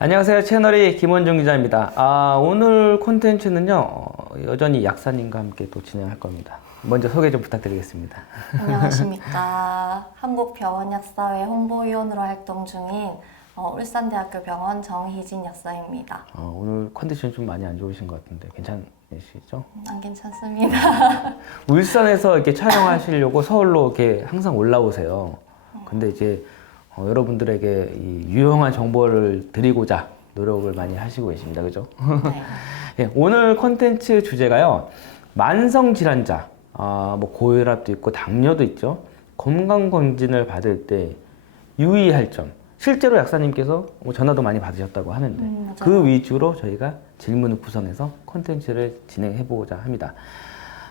안녕하세요. 채널의 김원중 기자입니다. 오늘 콘텐츠는요, 여전히 약사님과 함께 또 진행할 겁니다. 먼저 소개 좀 부탁드리겠습니다. 안녕하십니까. 한국병원약사회 홍보위원으로 활동 중인 울산대학교 병원 정희진 약사입니다. 오늘 컨디션이 좀 많이 안 좋으신 것 같은데 괜찮으시죠? 안 괜찮습니다. 울산에서 이렇게 촬영하시려고 서울로 이렇게 항상 올라오세요. 근데 이제 여러분들에게 이 유용한 정보를 드리고자 노력을 많이 하시고 계십니다. 그죠? 네. 예, 오늘 콘텐츠 주제가요. 만성질환자, 뭐 고혈압도 있고 당뇨도 있죠. 건강검진을 받을 때 유의할 점. 실제로 약사님께서 뭐 전화도 많이 받으셨다고 하는데 맞아요. 그 위주로 저희가 질문을 구성해서 콘텐츠를 진행해보고자 합니다.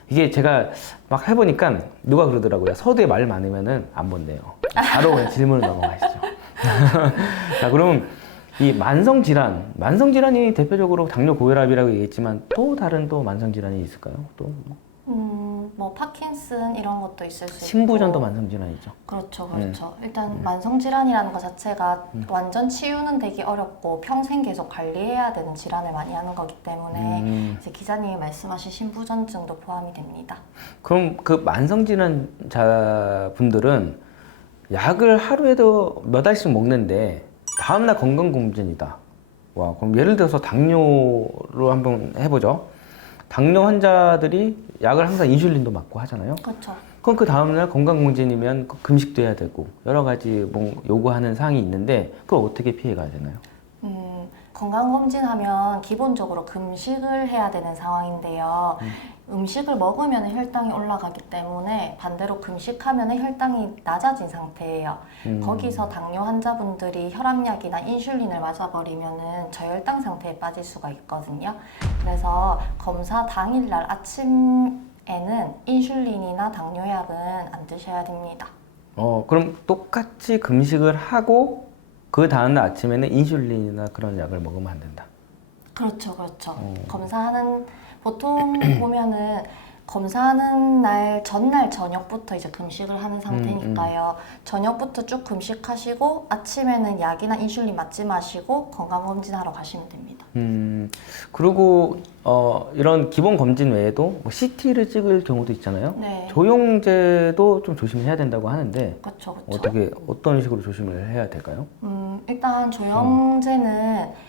이게 제가 막 해보니까 누가 그러더라고요. 서두에 말 많으면은 안 본대요. 바로 그냥 질문을 넘어가시죠. 자, 그럼 이 만성질환이 대표적으로 당뇨, 고혈압이라고 얘기했지만 또 다른 또 만성질환이 있을까요? 또 뭐 파킨슨 이런 것도 있을 수 있고. 신부전도 만성질환이죠. 그렇죠. 일단 만성질환이라는 것 자체가 완전 치유는 되기 어렵고 평생 계속 관리해야 되는 질환을 많이 하는 거기 때문에 이제 기자님이 말씀하신 신부전증도 포함이 됩니다. 그럼 그 만성질환자 분들은 약을 하루에도 몇 알씩 먹는데 다음날 건강검진이다. 와, 그럼 예를 들어서 당뇨로 한번 해보죠. 당뇨 환자들이 약을 항상 인슐린도 맞고 하잖아요. 그렇죠. 그럼 그 다음날 건강검진이면 금식도 해야 되고 여러 가지 뭐 요구하는 사항이 있는데 그걸 어떻게 피해가야 되나요? 건강검진하면 기본적으로 금식을 해야 되는 상황인데요. 음식을 먹으면 혈당이 올라가기 때문에 반대로 금식하면 혈당이 낮아진 상태예요. 거기서 당뇨 환자분들이 혈압약이나 인슐린을 맞아버리면 저혈당 상태에 빠질 수가 있거든요. 그래서 검사 당일날 아침에는 인슐린이나 당뇨약은 안 드셔야 됩니다. 그럼 똑같이 금식을 하고 그 다음날 아침에는 인슐린이나 그런 약을 먹으면 안 된다. 그렇죠. 보통 보면은 검사하는 날 전날 저녁부터 이제 금식을 하는 상태니까요. 저녁부터 쭉 금식하시고 아침에는 약이나 인슐린 맞지 마시고 건강검진하러 가시면 됩니다. 그리고 이런 기본 검진 외에도 뭐 CT를 찍을 경우도 있잖아요. 네. 조영제도 좀 조심해야 된다고 하는데 그렇죠. 어떤 식으로 조심을 해야 될까요? 일단 조영제는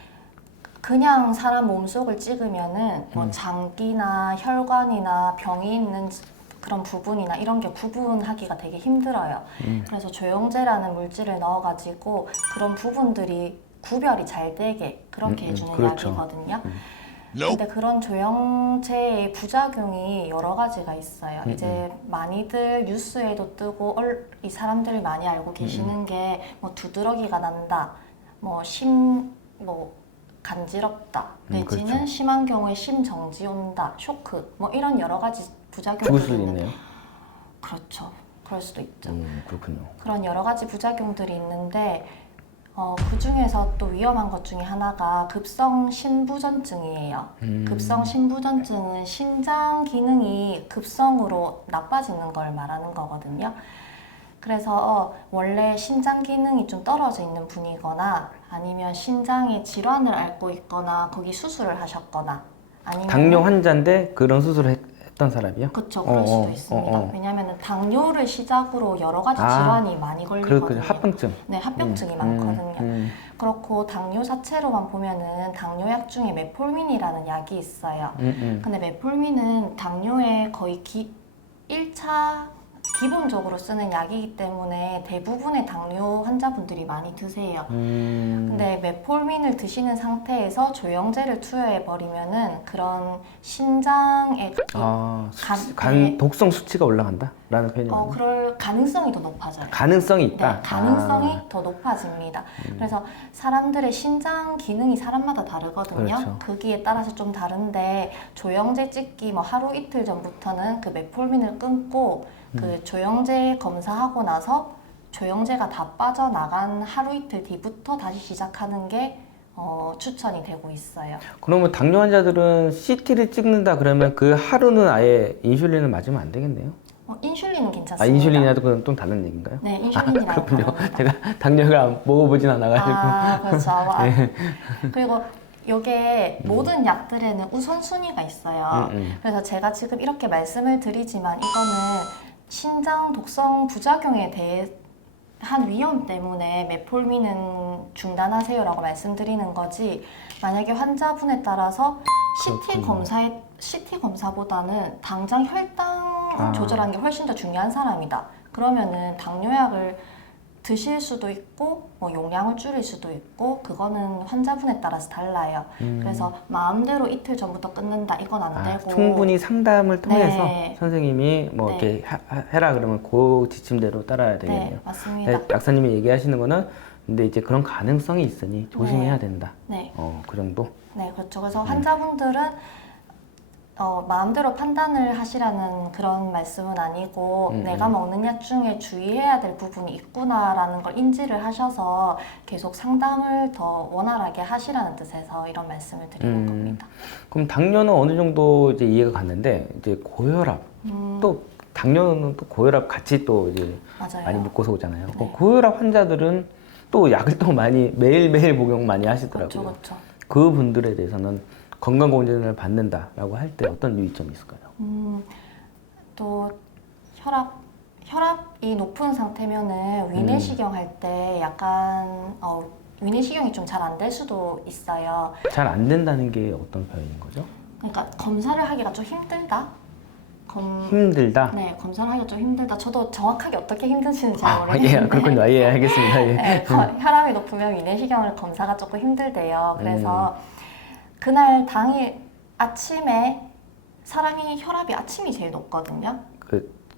그냥 사람 몸속을 찍으면은 뭐 장기나 혈관이나 병이 있는 그런 부분이나 이런 게 구분하기가 되게 힘들어요. 그래서 조영제라는 물질을 넣어가지고 그런 부분들이 구별이 잘 되게 그렇게 해주는 그렇죠. 약이거든요. 근데 그런 조영제의 부작용이 여러 가지가 있어요. 이제 많이들 뉴스에도 뜨고 이 사람들이 많이 알고 계시는 게 뭐 두드러기가 난다, 뭐 간지럽다, 내지는 그렇죠. 심한 경우에 심정지 온다, 쇼크, 뭐 이런 여러 가지 죽을 부작용들이 수도 있는데 있네요. 그렇죠. 그럴 수도 있죠. 그렇군요. 그런 여러 가지 부작용들이 있는데 그 중에서 또 위험한 것 중에 하나가 급성 신부전증이에요. 급성 신부전증은 신장 기능이 급성으로 나빠지는 걸 말하는 거거든요. 그래서 원래 신장 기능이 좀 떨어져 있는 분이거나 아니면 신장에 질환을 앓고 있거나 거기 수술을 하셨거나 아니면 당뇨 환자인데 그런 수술을 했던 사람이요? 그렇죠. 그럴 수도 있습니다. 왜냐하면 당뇨를 시작으로 여러 가지 질환이 많이 걸리거든요. 그렇군요. 합병증. 네, 합병증이 많거든요. 그렇고 당뇨 자체로만 보면은 당뇨약 중에 메폴민이라는 약이 있어요. 근데 메폴민은 당뇨의 거의 1차 기본적으로 쓰는 약이기 때문에 대부분의 당뇨 환자분들이 많이 드세요. 근데 메폴민을 드시는 상태에서 조영제를 투여해 버리면은 그런 신장에 독성 수치가 올라간다라는 표현이요. 그럴 가능성이 더 높아져요. 가능성이 있다. 네, 가능성이 더 높아집니다. 그래서 사람들의 신장 기능이 사람마다 다르거든요. 그렇죠. 거기에 따라서 좀 다른데 조영제 찍기 뭐 하루 이틀 전부터는 그 메폴민을 끊고 그 조영제 검사하고 나서 조영제가 다 빠져나간 하루 이틀 뒤부터 다시 시작하는 게 추천이 되고 있어요. 그러면 당뇨 환자들은 CT를 찍는다 그러면 그 하루는 아예 인슐린을 맞으면 안 되겠네요? 인슐린은 괜찮습니다. 아, 인슐린이라도 그건 좀 다른 얘기인가요? 네, 인슐린이랑 그렇군요. 다릅니다. 제가 당뇨를 먹어보진 않아가지고. 아, 그렇죠. 네. 그리고 이게 모든 약들에는 우선순위가 있어요. 그래서 제가 지금 이렇게 말씀을 드리지만 이거는 신장 독성 부작용에 대한 위험 때문에 메폴민은 중단하세요라고 말씀드리는 거지, 만약에 환자분에 따라서 CT 검사보다는 당장 혈당 조절하는 게 훨씬 더 중요한 사람이다. 그러면은 당뇨약을 드실 수도 있고 뭐 용량을 줄일 수도 있고, 그거는 환자분에 따라서 달라요. 그래서 마음대로 이틀 전부터 끊는다 이건 안 되고, 충분히 상담을 통해서 네. 선생님이 뭐 네. 이렇게 해라 그러면 그 지침대로 따라야 되겠네요. 네, 맞습니다. 네, 약사님이 얘기하시는 거는 근데 이제 그런 가능성이 있으니 조심해야 된다. 네. 그 정도. 네, 그렇죠. 그래서 환자분들은 마음대로 판단을 하시라는 그런 말씀은 아니고, 내가 먹는 약 중에 주의해야 될 부분이 있구나라는 걸 인지를 하셔서 계속 상담을 더 원활하게 하시라는 뜻에서 이런 말씀을 드리는 겁니다. 그럼 당뇨는 어느 정도 이제 이해가 갔는데, 이제 고혈압 또 당뇨는 또 고혈압 같이 또 이제 맞아요. 많이 묶어서 오잖아요. 네. 고혈압 환자들은 또 약을 또 많이 매일매일 복용 많이 하시더라고요. 그렇죠, 그렇죠. 그 분들에 대해서는 건강검진을 받는다라고 할 때 어떤 유의점이 있을까요? 또 혈압이 높은 상태면은 위내시경 할 때 약간 위내시경이 좀 잘 안 될 수도 있어요. 잘 안 된다는 게 어떤 표현인 거죠? 그러니까 검사를 하기가 좀 힘들다. 힘들다? 네, 검사를 하기가 좀 힘들다. 저도 정확하게 어떻게 힘든지는 잘 예, 모르겠는데. 그렇군요. 예, 알겠습니다. 예. 네, 혈압이 높으면 위내시경을 검사가 조금 힘들대요. 그래서 그날 당일 아침에 사람이 혈압이 아침이 제일 높거든요.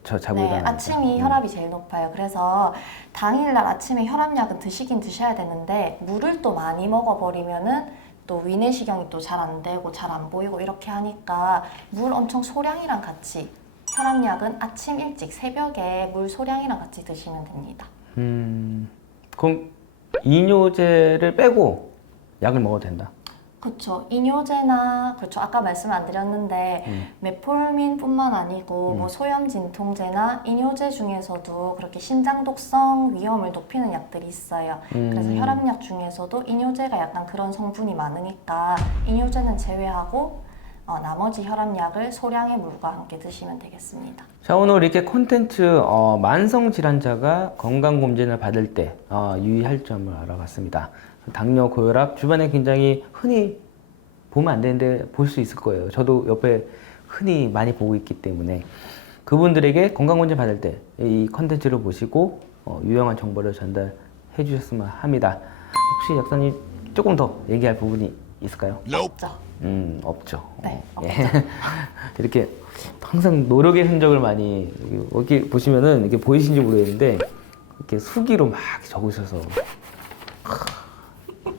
저 자고 네, 일어나니까. 아침이 혈압이 제일 높아요. 그래서 당일날 아침에 혈압약은 드시긴 드셔야 되는데, 물을 또 많이 먹어버리면은 또 위내시경이 또 잘 안 되고 잘 안 보이고 이렇게 하니까 물 엄청 소량이랑 같이, 혈압약은 아침 일찍 새벽에 물 소량이랑 같이 드시면 됩니다. 그럼 이뇨제를 빼고 약을 먹어도 된다? 그렇죠. 이뇨제나, 그렇죠. 아까 말씀 안 드렸는데 메폴민뿐만 아니고 뭐 소염 진통제나 이뇨제 중에서도 그렇게 신장 독성 위험을 높이는 약들이 있어요. 그래서 혈압약 중에서도 이뇨제가 약간 그런 성분이 많으니까 이뇨제는 제외하고 나머지 혈압약을 소량의 물과 함께 드시면 되겠습니다. 자, 오늘 이렇게 콘텐츠 만성 질환자가 건강검진을 받을 때 유의할 점을 알아봤습니다. 당뇨, 고혈압 주변에 굉장히 흔히 보면 안 되는데 볼 수 있을 거예요. 저도 옆에 흔히 많이 보고 있기 때문에 그분들에게 건강검진 받을 때 이 컨텐츠를 보시고 유용한 정보를 전달해 주셨으면 합니다. 혹시 약사님 조금 더 얘기할 부분이 있을까요? 없죠. 없죠. 네, 예. 이렇게 항상 노력의 흔적을 많이 이렇게 보시면은 이게 보이신지 모르겠는데 이렇게 수기로 막 적으셔서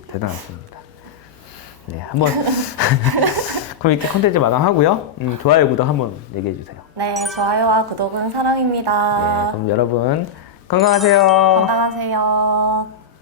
대단하십니다. 네, 한번 그럼 이렇게 컨텐츠 마감하고요. 좋아요, 구독 한번 얘기해 주세요. 네, 좋아요와 구독은 사랑입니다. 네, 그럼 여러분 건강하세요. 건강하세요.